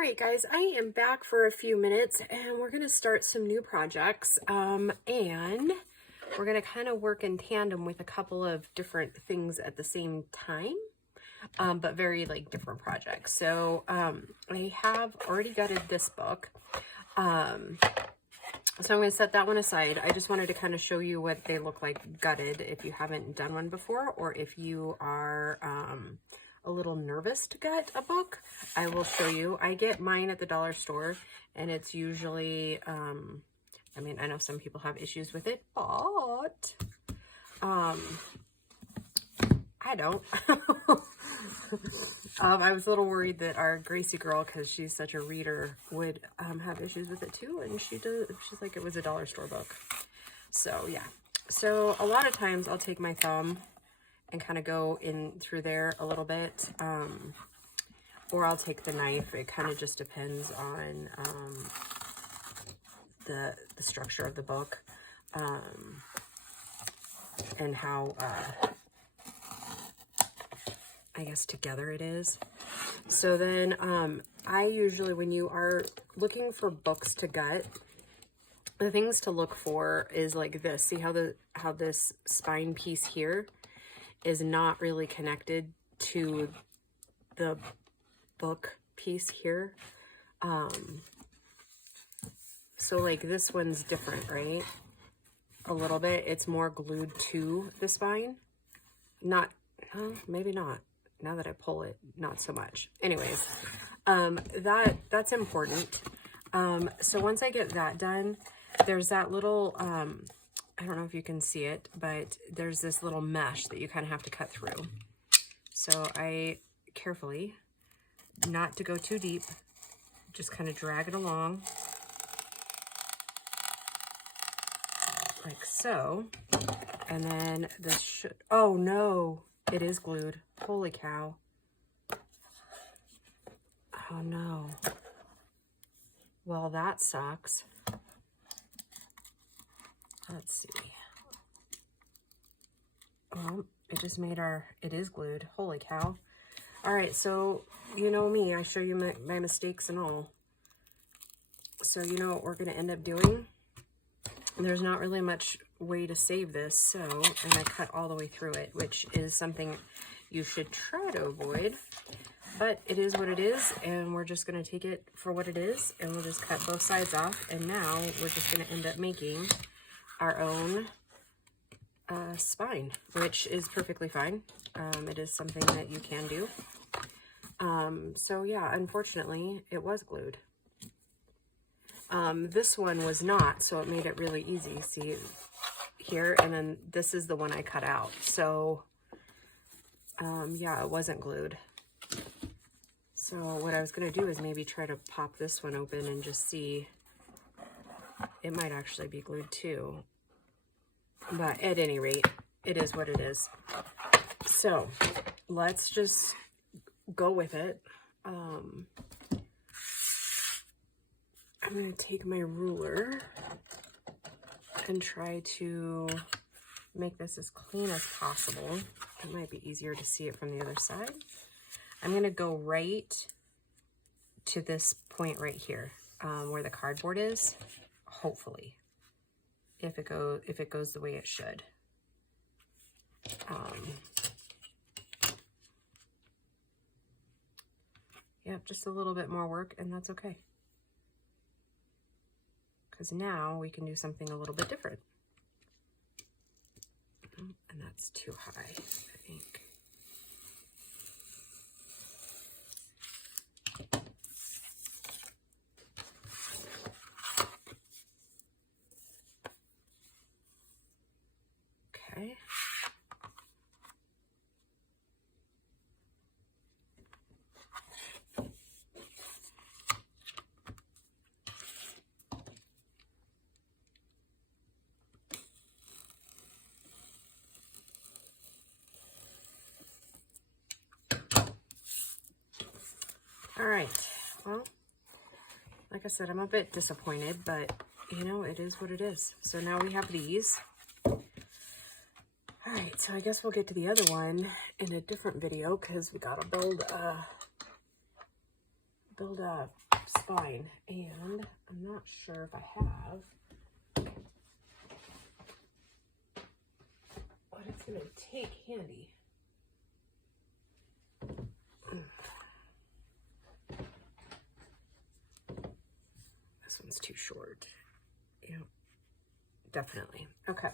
right, guys, I am back for a few minutes and we're going to start some new projects. And we're going to kind of work in tandem with a couple of different things at the same time, but very like different projects. So I have already gutted this book. So I'm going to set that one aside. I just wanted to kind of show you what they look like gutted if you haven't done one before, or if you are a little nervous to gut a book. I will show you. I get mine at the dollar store, and it's usually, I mean, I know some people have issues with it, but I don't. I was a little worried that our Gracie girl, because she's such a reader, would have issues with it too, and she does. She's like, it was a dollar store book. So yeah. So a lot of times I'll take my thumb and kind of go in through there a little bit, or I'll take the knife. It kind of just depends on the structure of the book, and how I guess together it is. So then I usually, when you are looking for books to gut, the things to look for is like this. See how this spine piece here is not really connected to the book piece here. So like this one's different, right? A little bit. It's more glued to the spine. Not, maybe not. Now that I pull it, not so much. Anyways, that's important. So once I get that done, there's that little, I don't know if you can see it, but there's this little mesh that you kind of have to cut through. So I carefully, not to go too deep, just kind of drag it along like so. And then this should, oh no, it is glued. Holy cow. Oh no. Well, that sucks. Let's see. Oh, it just made it is glued. Holy cow. All right, so you know me, I show you my mistakes and all. So you know what we're gonna end up doing? There's not really much way to save this, so I'm gonna cut all the way through it, which is something you should try to avoid, but it is what it is, and we're just gonna take it for what it is, and we'll just cut both sides off, and now we're just gonna end up making our own spine, which is perfectly fine. It is something that you can do. So yeah, unfortunately, it was glued. This one was not, so it made it really easy. See here, and then this is the one I cut out. So yeah, it wasn't glued. So what I was gonna do is maybe try to pop this one open and just see. It might actually be glued too. But at any rate, it is what it is. So let's just go with it. I'm going to take my ruler and try to make this as clean as possible. It might be easier to see it from the other side. I'm going to go right to this point right here, where the cardboard is, hopefully. If it goes the way it should. Yeah, just a little bit more work, and that's okay. Because now we can do something a little bit different. And that's too high, I think. Okay. All right. Well, like I said, I'm a bit disappointed, but you know, it is what it is. So now we have these. All right, so I guess we'll get to the other one in a different video because we gotta build build a spine, and I'm not sure if I have what it's going to take handy. This one's too short. Yeah, definitely. Okay.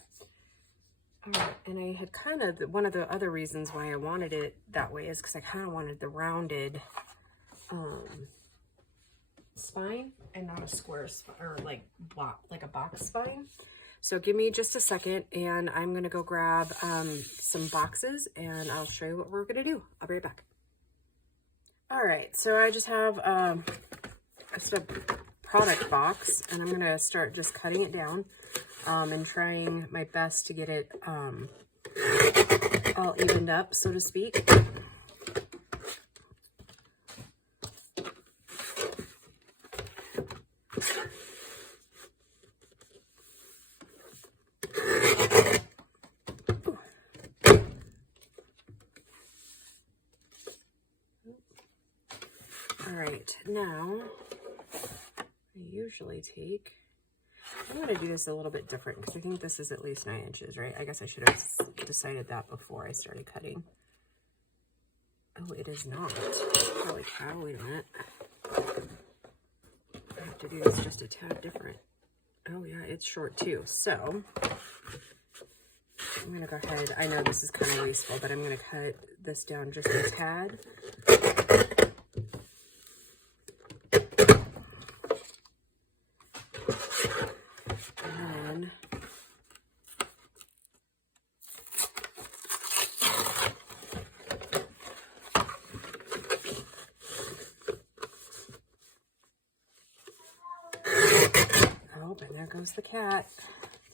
All right, and I had kind of, one of the other reasons why I wanted it that way is because I kind of wanted the rounded spine and not a square spine, or like a box spine. So give me just a second, and I'm gonna go grab some boxes, and I'll show you what we're gonna do. I'll be right back. All right, so I just have just a product box, and I'm gonna start just cutting it down and trying my best to get it all evened up, so to speak. All right, now I usually take, I'm going to do this a little bit different because I think this is at least 9 inches, right? I guess I should have decided that before I started cutting. Oh, it is not. Holy cow, wait a minute. I have to do this just a tad different. Oh yeah, it's short too. So I'm going to go ahead. I know this is kind of wasteful, but I'm going to cut this down just a tad. And there goes the cat.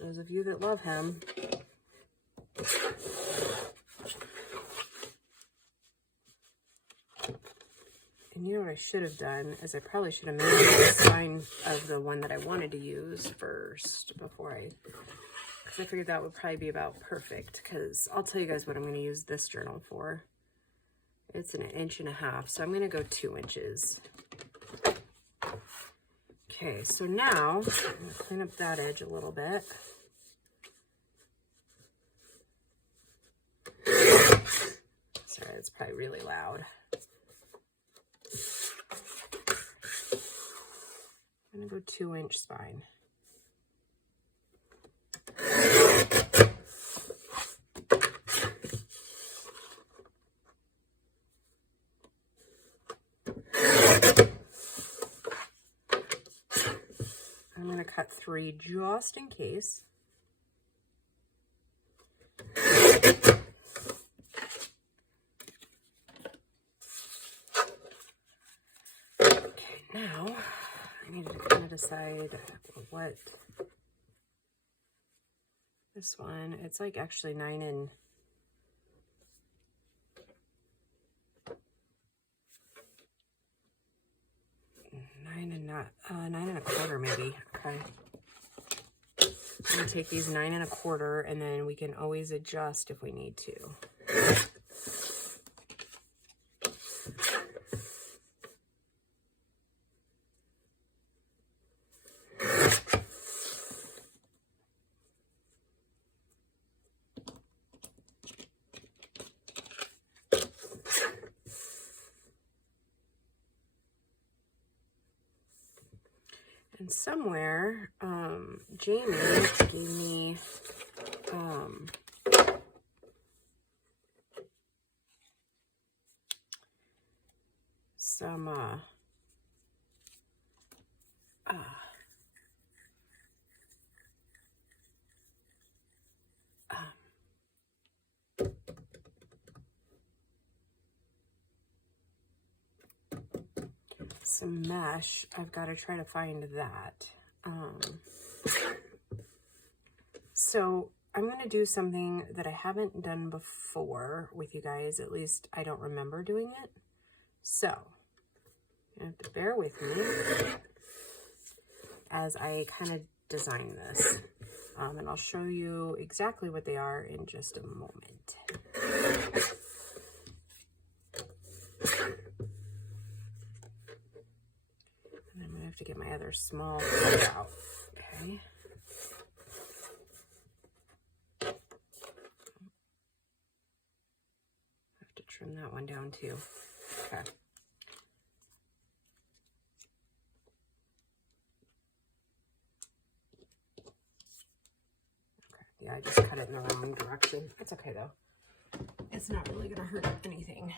Those of you that love him. And you know what I should have done is I probably should have made the spine of the one that I wanted to use first before because I figured that would probably be about perfect, because I'll tell you guys what I'm going to use this journal for. It's 1.5 inches, so I'm going to go 2 inches. Okay, so now I'm going to clean up that edge a little bit. Sorry, it's probably really loud. I'm going to go 2-inch spine. I'm going to cut 3 just in case. Okay, now I need to kind of decide what this one, it's like actually 9 1/4 maybe. Okay. I'm gonna take these 9 1/4, and then we can always adjust if we need to. And somewhere, Jamie gave me some mesh. I've got to try to find that. So I'm going to do something that I haven't done before with you guys. At least I don't remember doing it. So you have to bear with me as I kind of design this. And I'll show you exactly what they are in just a moment. have to get my other small cutter out. Okay. Have to trim that one down too. Okay. Yeah, I just cut it in the wrong direction. It's okay though. It's not really gonna hurt anything.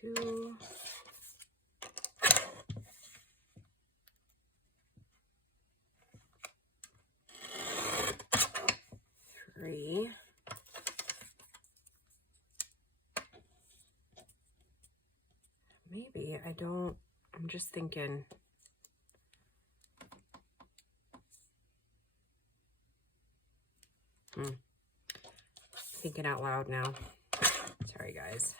Two. Three. Maybe I don't, I'm just thinking. Thinking out loud now. Sorry, guys.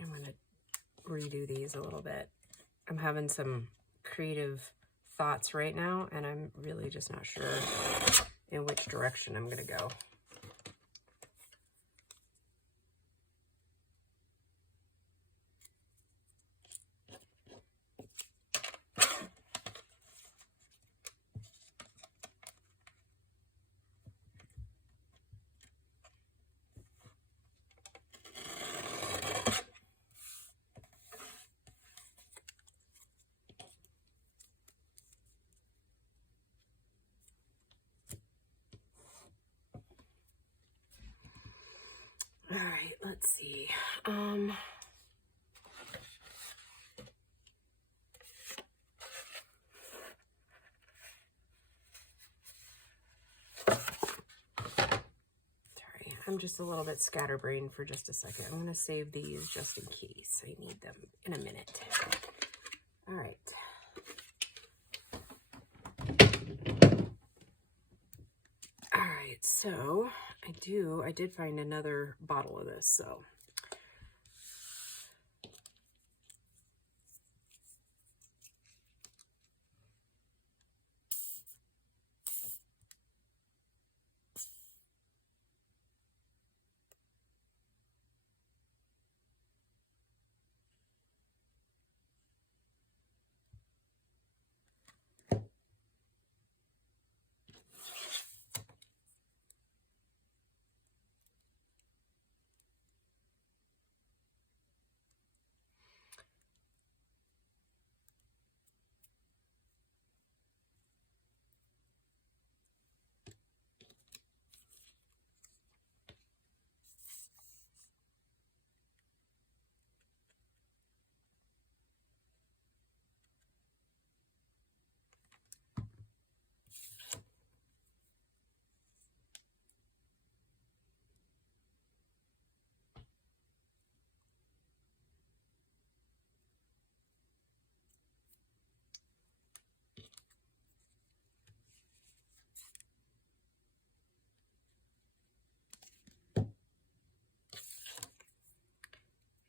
I'm going to redo these a little bit. I'm having some creative thoughts right now, and I'm really just not sure in which direction I'm going to go. All right, let's see. Sorry, I'm just a little bit scatterbrained for just a second. I'm going to save these just in case I need them in a minute. All right. All right, so I did find another bottle of this, so.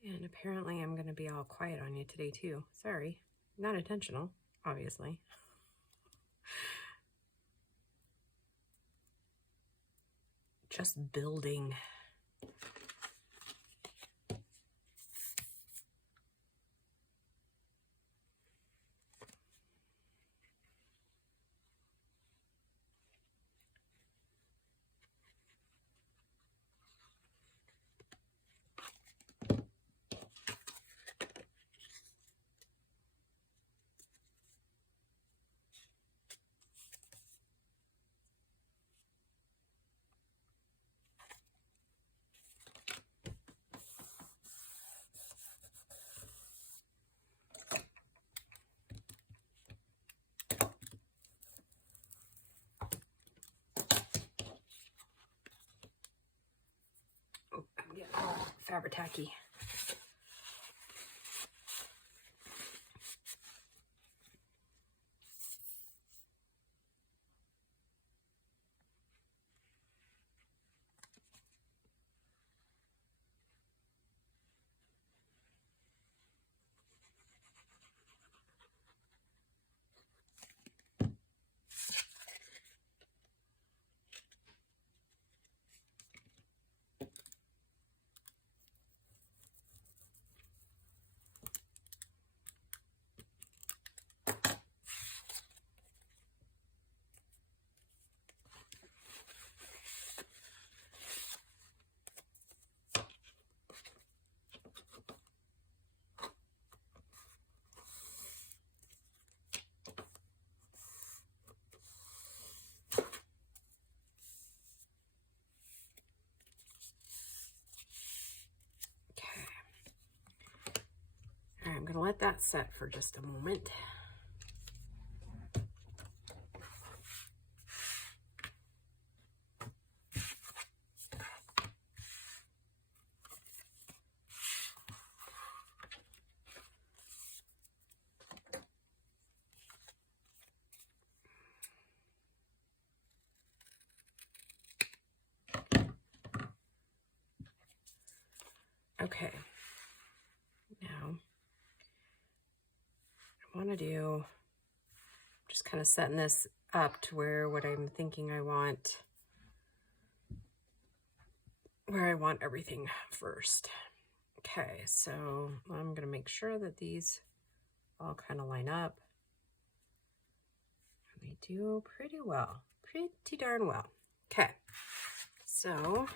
And apparently I'm going to be all quiet on you today too. Sorry. Not intentional, obviously. Just building. Fabri-Tacky. I'm going to let that set for just a moment. Okay, now I want to do, just kind of setting this up to where what I'm thinking I want, where I want everything first. Okay, so I'm going to make sure that these all kind of line up. They do pretty well, pretty darn well. Okay, so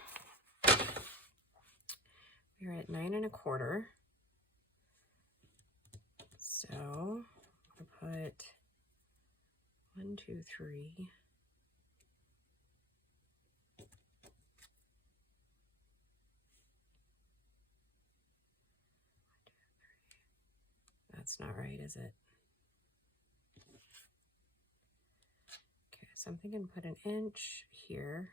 we're at 9 1/4. So I'm gonna put 1, 2, 3. That's not right, is it? Okay, so I'm thinking put an inch here,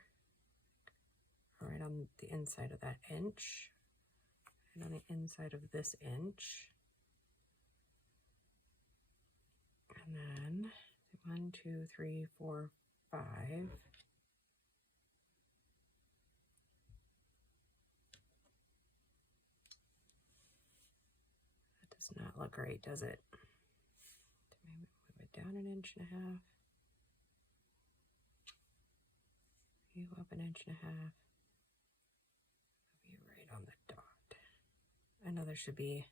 right on the inside of that inch, and on the inside of this inch. And then 1, 2, 3, 4, 5. That does not look right, does it? Maybe move it down 1.5 inches. You up 1.5 inches. Be right on the dot. I know there should be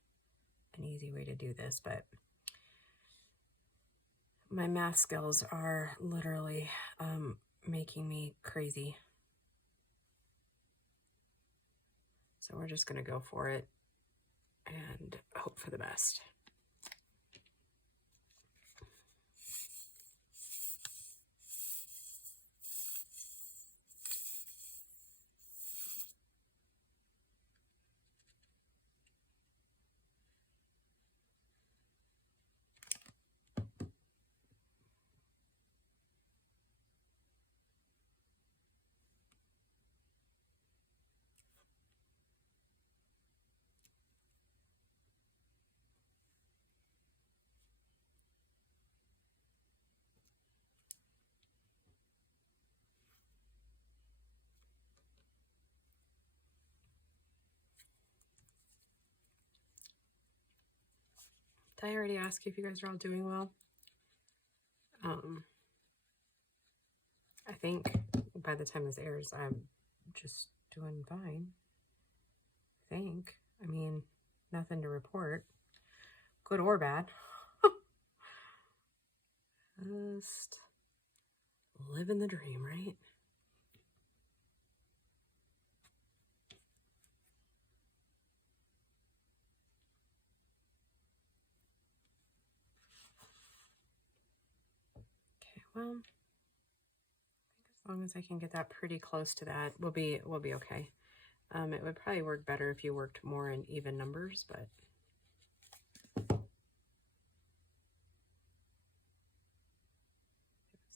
an easy way to do this, but my math skills are literally making me crazy. So we're just going to go for it and hope for the best. Did I already ask you if you guys are all doing well? I think by the time this airs, I'm just doing fine. I think. I mean, nothing to report, good or bad. Just living the dream, right? Okay, well, as long as I can get that pretty close to that, we'll be okay. It would probably work better if you worked more in even numbers, but it's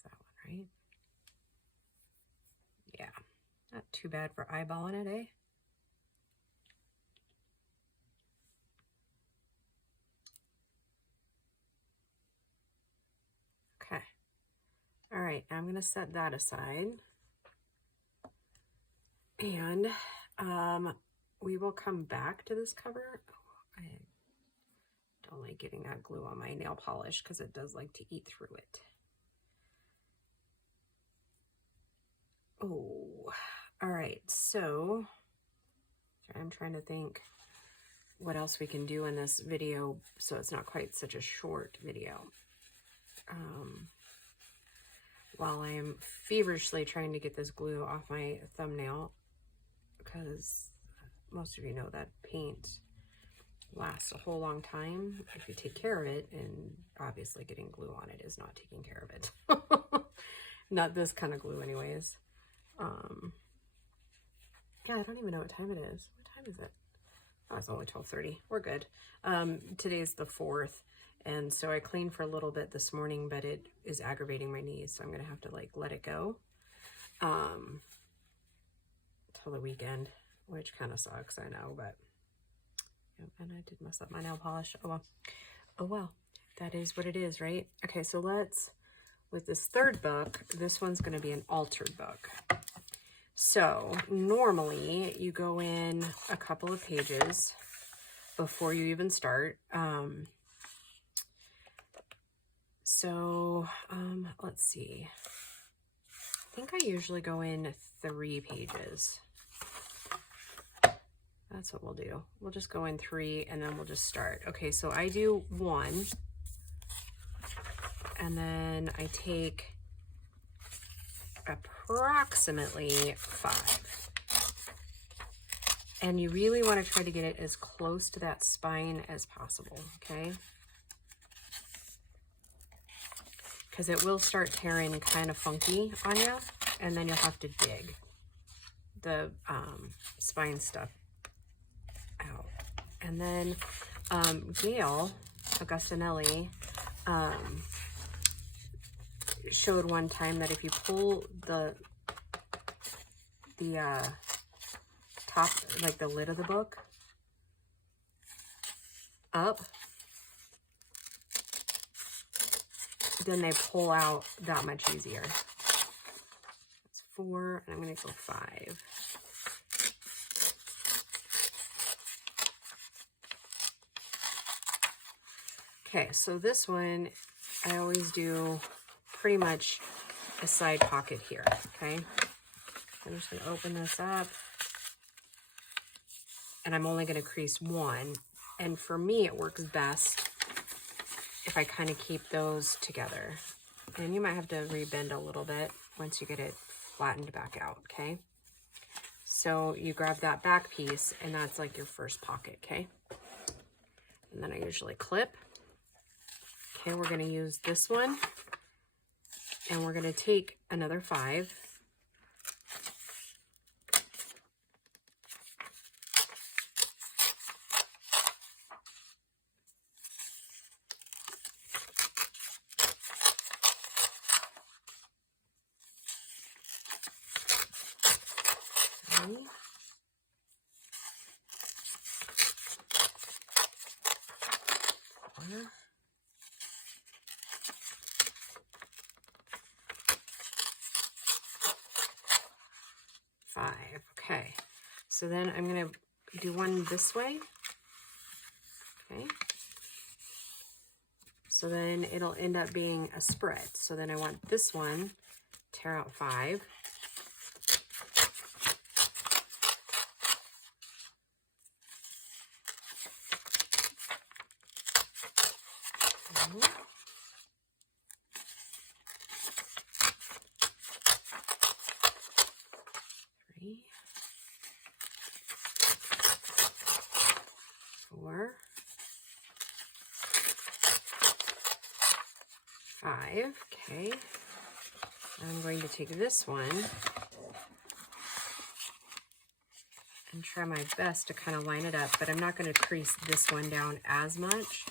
that one, right? Yeah, not too bad for eyeballing it, eh? All right, I'm going to set that aside. And we will come back to this cover. Oh, I don't like getting that glue on my nail polish because it does like to eat through it. Oh, all right. So I'm trying to think what else we can do in this video so it's not quite such a short video. While I'm feverishly trying to get this glue off my thumbnail, because most of you know that paint lasts a whole long time if you take care of it, and obviously getting glue on it is not taking care of it. Not this kind of glue anyways. Yeah, I don't even know what time it is. What time is it? Oh, it's only 12:30. We're good. Today's the 4th, and so I cleaned for a little bit this morning, but it is aggravating my knees, so I'm gonna have to like let it go till the weekend, which kind of sucks, I know, but yeah, and I did mess up my nail polish. Oh well. Oh well. That is what it is, right? Okay, so let's, with this third book, this one's gonna be an altered book. So normally you go in a couple of pages before you even start. Let's see. I think I usually go in 3 pages. That's what we'll do. We'll just go in 3 and then we'll just start. Okay, so I do 1 and then I take approximately 5. And you really want to try to get it as close to that spine as possible, okay? Because it will start tearing kind of funky on you, and then you'll have to dig the spine stuff out. And then Gail Augustinelli showed one time that if you pull the top, like the lid of the book up, then they pull out that much easier. That's 4, and I'm gonna go 5. Okay, so this one, I always do pretty much a side pocket here, okay? I'm just gonna open this up, and I'm only gonna crease 1. And for me, it works best if I kind of keep those together. And you might have to rebend a little bit once you get it flattened back out, okay? So you grab that back piece, and that's like your first pocket, okay? And then I usually clip. Okay, we're gonna use this one, and we're gonna take another 5. Okay, so then I'm going to do one this way. Okay, so then it'll end up being a spread. So then I want this one, tear out 5. Okay, I'm going to take this one and try my best to kind of line it up, but I'm not going to crease this one down as much,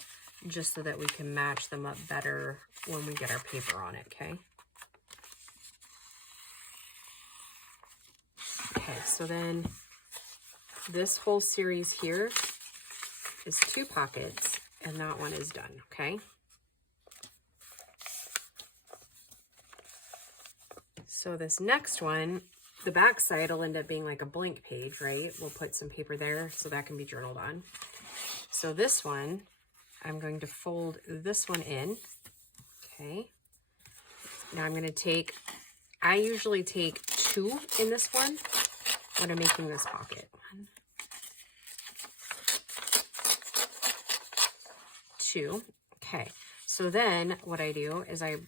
just so that we can match them up better when we get our paper on it, okay? Okay, so then this whole series here is 2 pockets, and that one is done, okay? So this next one, the back side will end up being like a blank page, right? We'll put some paper there so that can be journaled on. So this one, I'm going to fold this one in. Okay. Now I'm going to take, I usually take 2 in this one when I'm making this pocket. 1, 2. Okay. So then what I do is I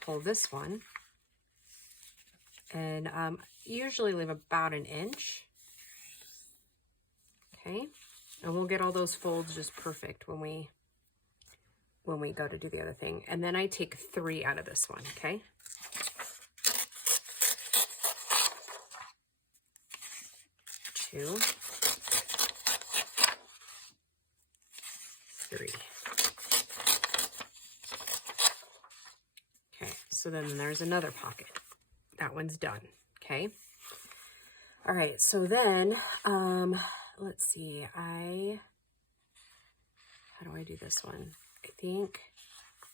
pull this one and usually leave about 1 inch. Okay. And we'll get all those folds just perfect when we go to do the other thing. And then I take 3 out of this one, okay? 2, 3. Okay, so then there's another pocket. That one's done, okay? All right, so then, let's see, how do I do this one? I think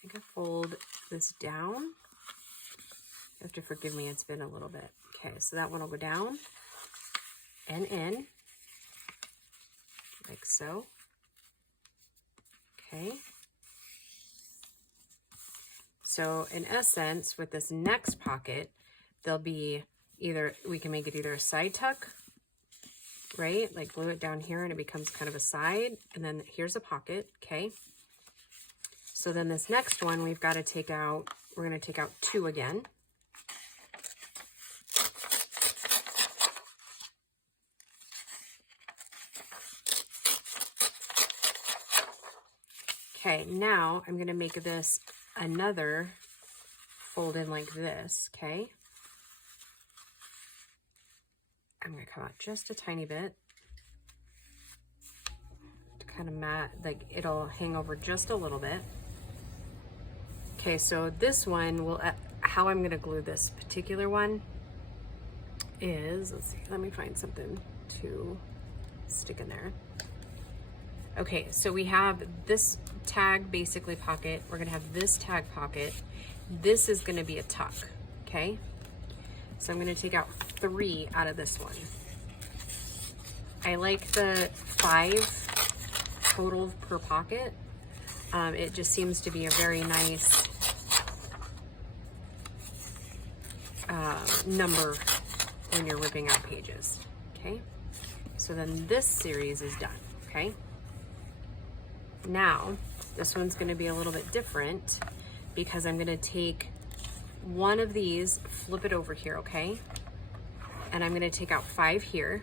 I fold this down. You have to forgive me, it's been a little bit. Okay, so that one will go down and in, like so. Okay. So in essence, with this next pocket, there'll be either, we can make it either a side tuck, right? Like glue it down here and it becomes kind of a side. And then here's a pocket, okay? So then this next one, we've got to take out, we're going to take out 2 again. Okay, now I'm going to make this another fold in like this, okay? I'm going to come out just a tiny bit to kind of mat, like it'll hang over just a little bit. Okay, so this one will, how I'm going to glue this particular one is, let's see, let me find something to stick in there. Okay, so we have this tag basically pocket. We're gonna have this tag pocket. This is gonna be a tuck, okay? So I'm gonna take out 3 out of this one. I like the 5 total per pocket. It just seems to be a very nice number when you're ripping out pages, okay? So then this series is done, okay? Now, this one's going to be a little bit different because I'm going to take one of these, flip it over here, okay? And I'm going to take out 5 here.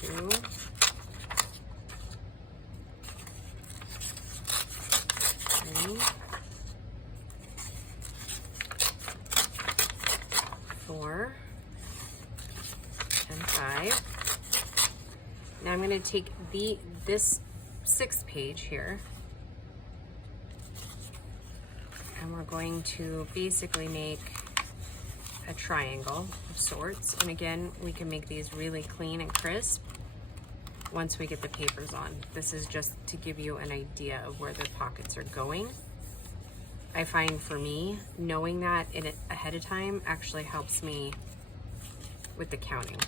Two. 3. 4. And 5. Now I'm going to take this 6th page here, and we're going to basically make a triangle of sorts. And again, we can make these really clean and crisp once we get the papers on. This is just to give you an idea of where the pockets are going. I find for me, knowing that ahead of time actually helps me with the counting.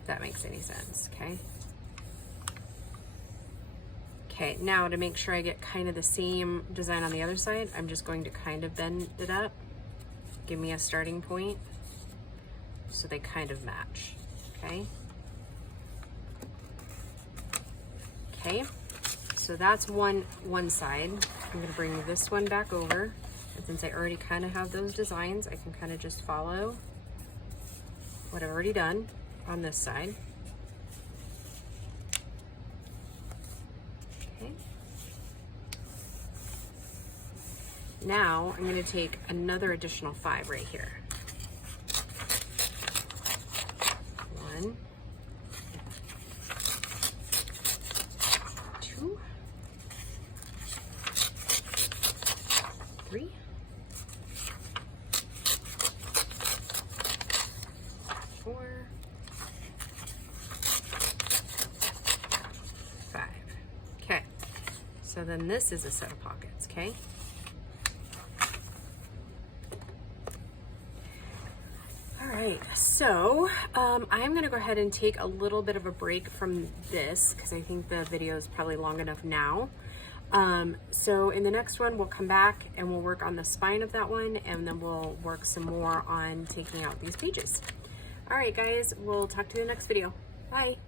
If that makes any sense, okay? Okay, now to make sure I get kind of the same design on the other side, I'm just going to kind of bend it up. Give me a starting point so they kind of match, okay? Okay, so that's one side. I'm gonna bring this one back over. And since I already kind of have those designs, I can kind of just follow what I've already done on this side. Okay. Now I'm going to take another additional 5 right here. 1, 2, 3, 4, 5. Okay, So then this is a set of pockets, okay? All right, so I'm gonna go ahead and take a little bit of a break from this because I think the video is probably long enough now. So in the next one, we'll come back and we'll work on the spine of that one, and then we'll work some more on taking out these pages. All right, guys, we'll talk to you in the next video. Bye.